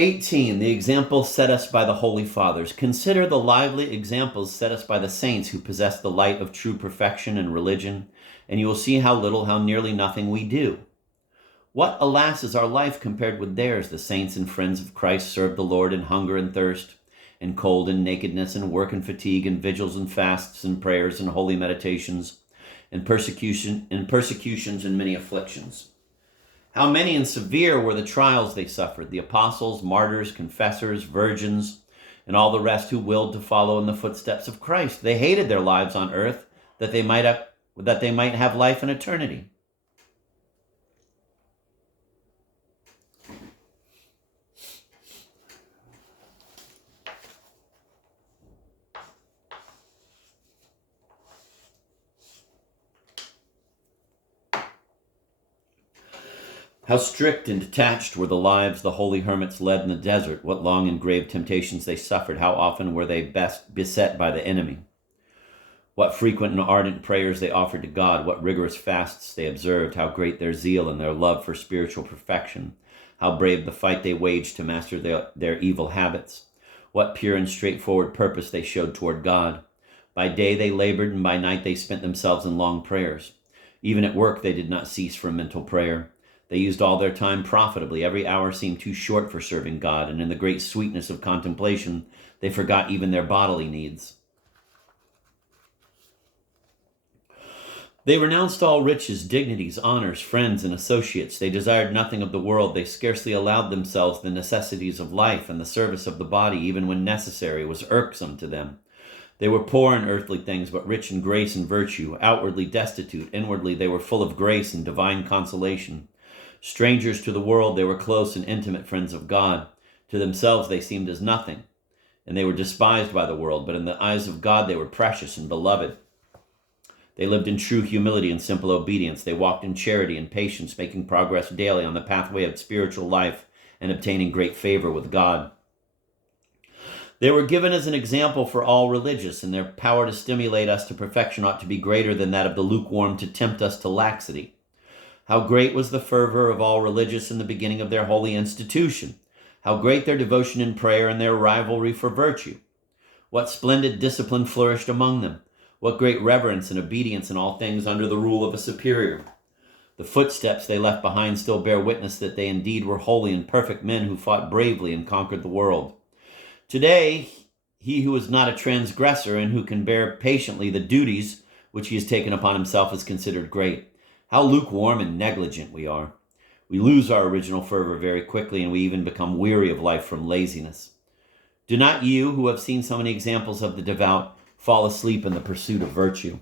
18. The example set us by the Holy Fathers. Consider the lively examples set us by the saints who possess the light of true perfection and religion, and you will see how little, how nearly nothing we do. What, alas, is our life compared with theirs? The saints and friends of Christ served the Lord in hunger and thirst, in cold and nakedness, and work and fatigue, and vigils and fasts, and prayers and holy meditations, and persecutions and many afflictions. How many and severe were the trials they suffered, the apostles, martyrs, confessors, virgins, and all the rest who willed to follow in the footsteps of Christ. They hated their lives on earth that they might have life in eternity. How strict and detached were the lives the holy hermits led in the desert, what long and grave temptations they suffered, how often were they beset by the enemy. What frequent and ardent prayers they offered to God, what rigorous fasts they observed, how great their zeal and their love for spiritual perfection, how brave the fight they waged to master their evil habits, what pure and straightforward purpose they showed toward God. By day they labored, and by night they spent themselves in long prayers. Even at work they did not cease from mental prayer. They used all their time profitably. Every hour seemed too short for serving God, and in the great sweetness of contemplation, they forgot even their bodily needs. They renounced all riches, dignities, honors, friends, and associates. They desired nothing of the world. They scarcely allowed themselves the necessities of life, and the service of the body, even when necessary, was irksome to them. They were poor in earthly things, but rich in grace and virtue. Outwardly destitute, inwardly they were full of grace and divine consolation. Strangers to the world, they were close and intimate friends of God. To themselves they seemed as nothing, and they were despised by the world, but in the eyes of God they were precious and beloved. They lived in true humility and simple obedience. They walked in charity and patience, making progress daily on the pathway of spiritual life and obtaining great favor with God. They were given as an example for all religious, and their power to stimulate us to perfection ought to be greater than that of the lukewarm to tempt us to laxity. How great was the fervor of all religious in the beginning of their holy institution! How great their devotion in prayer and their rivalry for virtue! What splendid discipline flourished among them! What great reverence and obedience in all things under the rule of a superior! The footsteps they left behind still bear witness that they indeed were holy and perfect men who fought bravely and conquered the world. Today, he who is not a transgressor and who can bear patiently the duties which he has taken upon himself is considered great. How lukewarm and negligent we are. We lose our original fervor very quickly, and we even become weary of life from laziness. Do not you, who have seen so many examples of the devout, fall asleep in the pursuit of virtue?